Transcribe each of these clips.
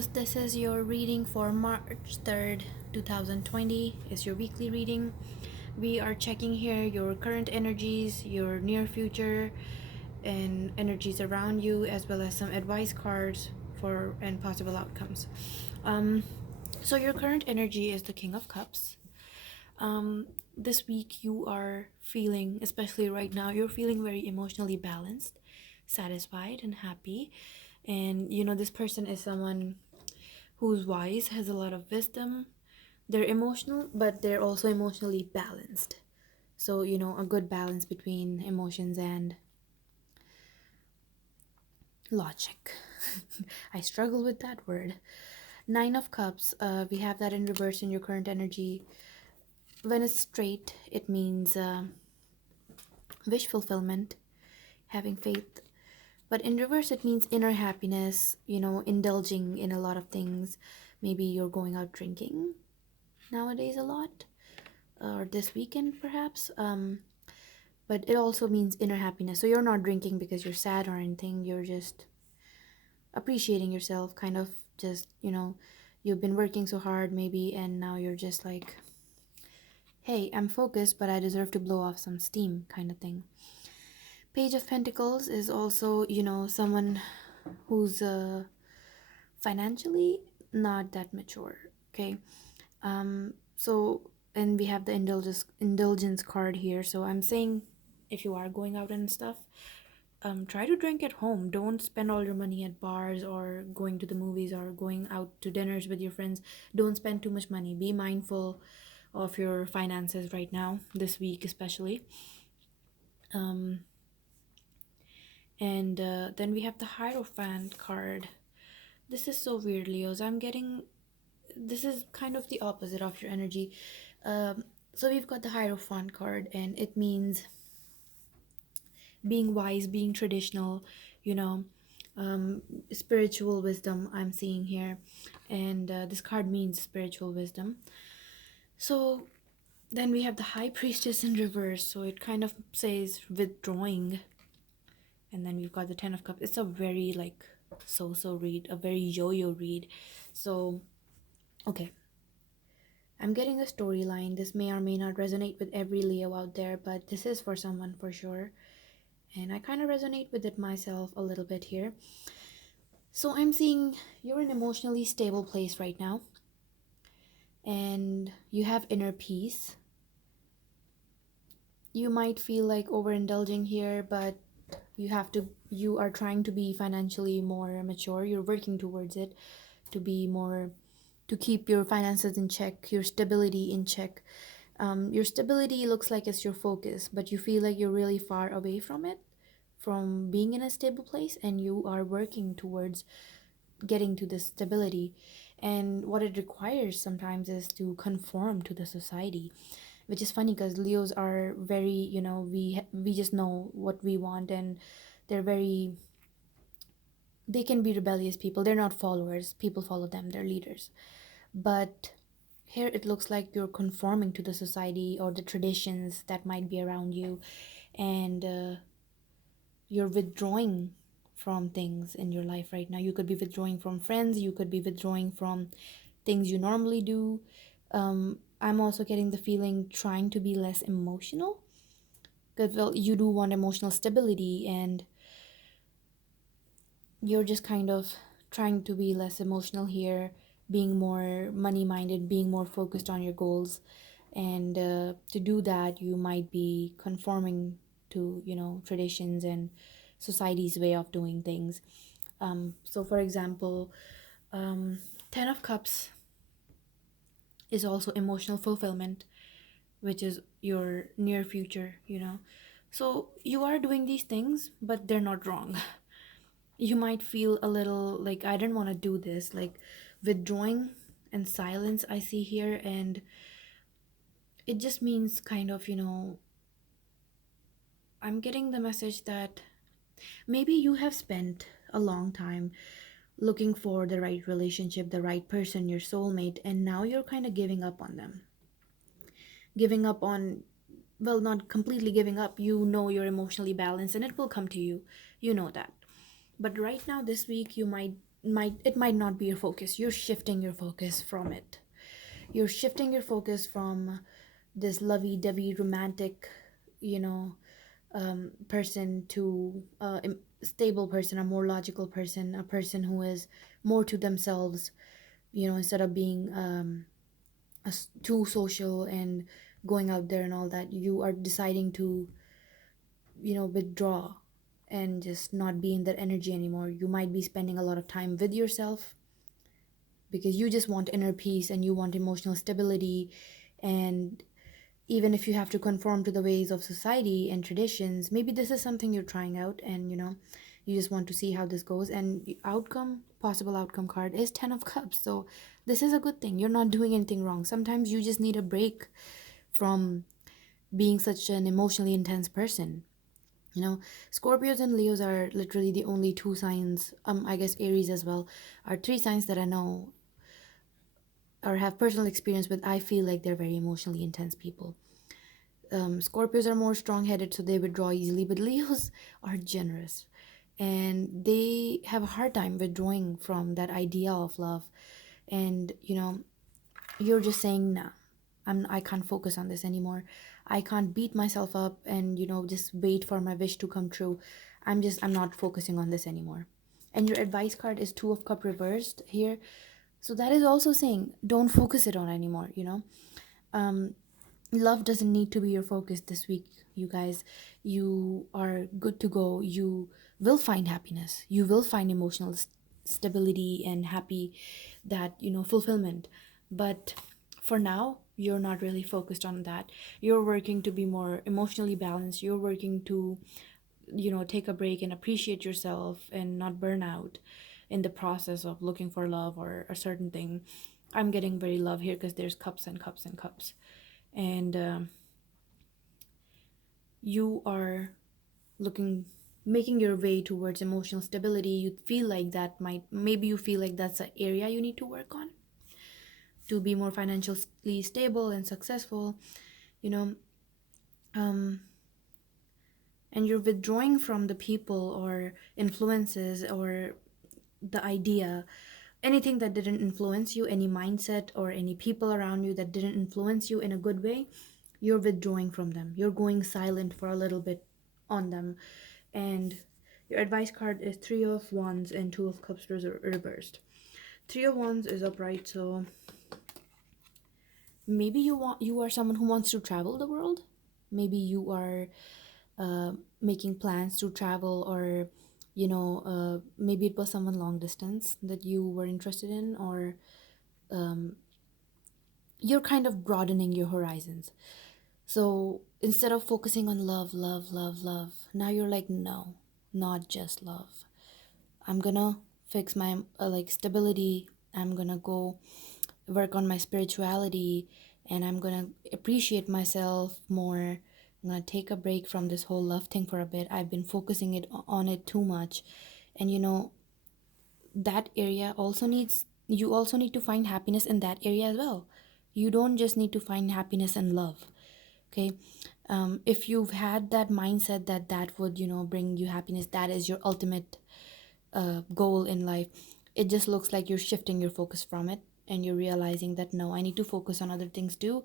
Leos, this is your reading for March 3rd, 2020. It's your weekly reading. We are checking here your current energies, your near future, and energies around you, as well as some advice cards for and possible outcomes. Um, so your current energy is the King of Cups. This week you are feeling, especially right now, you're feeling very emotionally balanced, satisfied, and happy. And this person is someone who's wise, has a lot of wisdom. They're emotional, but they're also emotionally balanced. So, a good balance between emotions and logic. I struggle with that word. Nine of Cups, we have that in reverse in your current energy. When it's straight, it means wish fulfillment, having faith. But in reverse, it means inner happiness, indulging in a lot of things. Maybe you're going out drinking nowadays a lot, or this weekend perhaps. But it also means inner happiness. So you're not drinking because you're sad or anything. You're just appreciating yourself, kind of just, you've been working so hard maybe, and now you're just like, hey, I'm focused, but I deserve to blow off some steam, kind of thing. Page of Pentacles is also, someone who's financially not that mature. Okay. So and we have the indulgence card here. So I'm saying, if you are going out and stuff, try to drink at home. Don't spend all your money at bars or going to the movies or going out to dinners with your friends. Don't spend too much money. Be mindful of your finances right now, this week especially. And then we have the Hierophant card. This is so weird, Leos. This is kind of the opposite of your energy. So we've got the Hierophant card, and it means being wise, being traditional, you know, spiritual wisdom I'm seeing here. And this card means spiritual wisdom. So then we have the High Priestess in reverse. So it kind of says withdrawing. And then we've got the Ten of Cups. It's a very so read, a very yo-yo read. So okay, I'm getting a storyline. This may or may not resonate with every Leo out there, but this is for someone for sure. And I kind of resonate with it myself a little bit here. So I'm seeing you're in an emotionally stable place right now. And you have inner peace. You might feel like overindulging here, but you are trying to be financially more mature. You're working towards it to keep your finances in check, your stability in check. Your stability looks like it's your focus, but you feel like you're really far away from it, from being in a stable place, and you are working towards getting to this stability. And what it requires sometimes is to conform to the society, which is funny because Leos are very, we just know what we want, and they're very, they can be rebellious people. They're not followers. People follow them. They're leaders. But here it looks like you're conforming to the society or the traditions that might be around you, and you're withdrawing from things in your life right now. You could be withdrawing from friends. You could be withdrawing from things you normally do. I'm also getting the feeling trying to be less emotional, because, well, you do want emotional stability, and you're just kind of trying to be less emotional here, being more money minded, being more focused on your goals. And to do that, you might be conforming to, traditions and society's way of doing things. So, for example, Ten of Cups is also emotional fulfillment, which is your near future. So, you are doing these things, but they're not wrong. You might feel a little like, I didn't want to do this, like withdrawing and silence I see here. And it just means kind of, I'm getting the message that maybe you have spent a long time looking for the right relationship, the right person, your soulmate, and now you're kind of giving up on them. Giving up on, well, not completely giving up. You're emotionally balanced and it will come to you. You know that. But right now, this week, you might might not be your focus. You're shifting your focus from it. You're shifting your focus from this lovey-dovey romantic, you know, person to a stable person, a more logical person, a person who is more to themselves, instead of being too social and going out there and all that. You are deciding to, withdraw and just not be in that energy anymore. You might be spending a lot of time with yourself because you just want inner peace and you want emotional stability. And even if you have to conform to the ways of society and traditions, maybe this is something you're trying out, and you just want to see how this goes. And possible outcome card is 10 of cups, so this is a good thing. You're not doing anything wrong. Sometimes you just need a break from being such an emotionally intense person. Scorpios and Leos are literally the only two signs, I guess Aries as well, are three signs that I know or have personal experience with. I feel like they're very emotionally intense people. Scorpios are more strong headed, so they withdraw easily, but Leos are generous and they have a hard time withdrawing from that idea of love. And you're just saying, nah, I can't focus on this anymore. I can't beat myself up and just wait for my wish to come true. I'm not focusing on this anymore. And your advice card is Two of Cup reversed here, so that is also saying don't focus it on anymore. Um Love doesn't need to be your focus this week, you guys. You are good to go. You will find happiness. You will find emotional stability and happy, that fulfillment. But for now, you're not really focused on that. You're working to be more emotionally balanced. You're working to take a break and appreciate yourself and not burn out in the process of looking for love or a certain thing. I'm getting very love here because there's cups and cups and cups. And you are looking making your way towards emotional stability. You feel like that might maybe you feel like that's an area you need to work on to be more financially stable and successful. you know um and you're withdrawing from the people or influences or the idea, anything that didn't influence you, any mindset or any people around you that didn't influence you in a good way. You're withdrawing from them. You're going silent for a little bit on them. And your advice card is Three of Wands and Two of Cups reversed. Three of Wands is upright, so maybe you are someone who wants to travel the world. Maybe you are making plans to travel, or maybe it was someone long distance that you were interested in, or you're kind of broadening your horizons. So instead of focusing on love, love, love, love, now you're like, no, not just love. I'm gonna fix my like stability. I'm gonna go work on my spirituality, and I'm gonna appreciate myself more. I'm gonna take a break from this whole love thing for a bit. I've been focusing it on it too much. And that area also needs you also need to find happiness in that area as well. You don't just need to find happiness in love. Okay. If you've had that mindset that would bring you happiness, that is your ultimate goal in life, it just looks like you're shifting your focus from it, and you're realizing that no, I need to focus on other things too.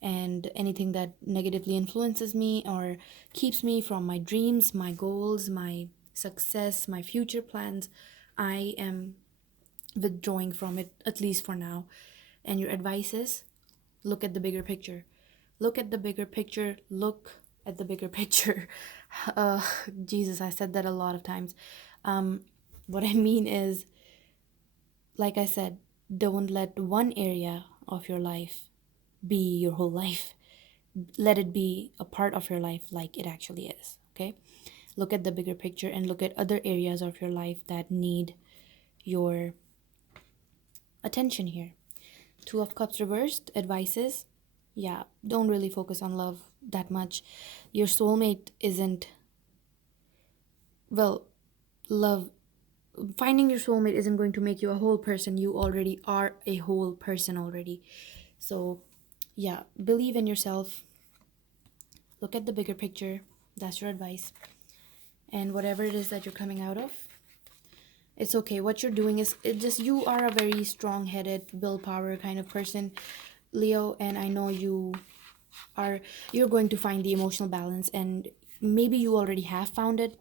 And anything that negatively influences me or keeps me from my dreams, my goals, my success, my future plans, I am withdrawing from it, at least for now. And your advice is look at the bigger picture. Look at the bigger picture. Look at the bigger picture. Uh, Jesus, I said that a lot of times. What I mean is, like I said, don't let one area of your life be your whole life. Let it be a part of your life like it actually is. Okay? Look at the bigger picture and look at other areas of your life that need your attention here. Two of Cups reversed advices. Yeah, don't really focus on love that much. Your soulmate isn't, well, love. Finding your soulmate isn't going to make you a whole person. You already are a whole person already. So, yeah, believe in yourself. Look at the bigger picture. That's your advice. And whatever it is that you're coming out of, It's okay. What you're doing is it just you are a very strong-headed, willpower kind of person, Leo, and I know are you're going to find the emotional balance, and maybe you already have found it,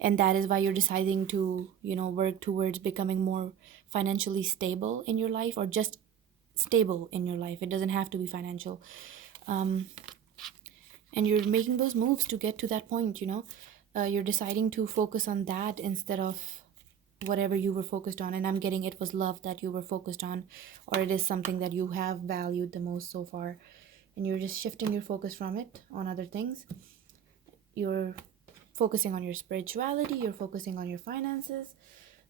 and that is why you're deciding to, work towards becoming more financially stable in your life, or just stable in your life. It doesn't have to be financial. Um, and you're making those moves to get to that point, you're deciding to focus on that instead of whatever you were focused on. And I'm getting it was love that you were focused on, or it is something that you have valued the most so far, and you're just shifting your focus from it on other things. You're focusing on your spirituality, you're focusing on your finances,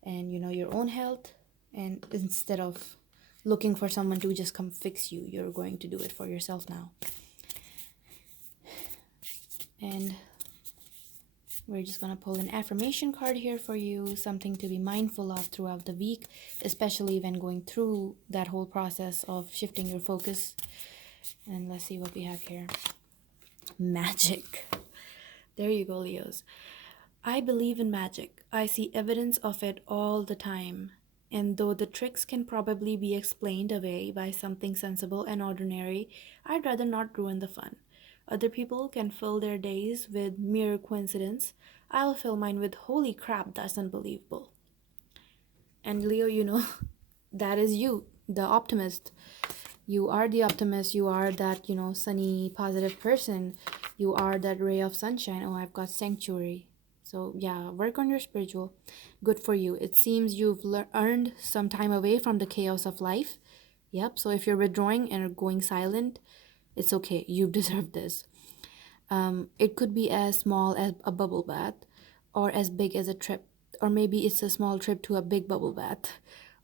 and your own health. And instead of looking for someone to just come fix you, you're going to do it for yourself now. And we're just going to pull an affirmation card here for you, something to be mindful of throughout the week, especially when going through that whole process of shifting your focus. And let's see what we have here. Magic. There you go, Leos. I believe in magic. I see evidence of it all the time. And though the tricks can probably be explained away by something sensible and ordinary, I'd rather not ruin the fun. Other people can fill their days with mere coincidence. I'll fill mine with holy crap, that's unbelievable. And Leo, that is you, the optimist. You are the optimist. You are that, sunny, positive person. You are that ray of sunshine. Oh, I've got sanctuary. So, yeah, work on your spiritual. Good for you. It seems you've earned some time away from the chaos of life. Yep. So, if you're withdrawing and are going silent, it's okay. You've deserved this. It could be as small as a bubble bath, or as big as a trip, or maybe it's a small trip to a big bubble bath,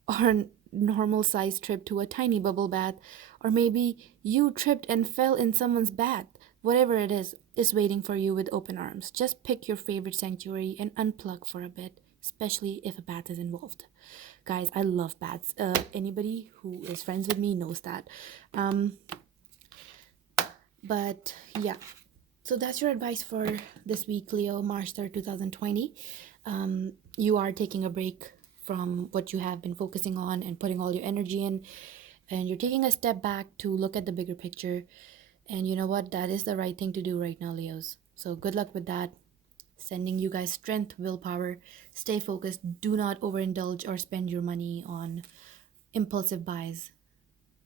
or a normal sized trip to a tiny bubble bath, or maybe you tripped and fell in someone's bath. Whatever it is waiting for you with open arms. Just pick your favorite sanctuary and unplug for a bit, especially if a bath is involved. Guys, I love baths. Anybody who is friends with me knows that. But yeah, so that's your advice for this week, Leo, March 3rd, 2020. You are taking a break from what you have been focusing on and putting all your energy in, and you're taking a step back to look at the bigger picture. And you know what? That is the right thing to do right now, Leos. So good luck with that. Sending you guys strength, willpower. Stay focused. Do not overindulge or spend your money on impulsive buys.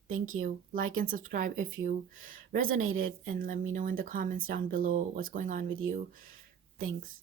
Thank you. Like and subscribe if you resonated, and let me know in the comments down below what's going on with you. Thanks.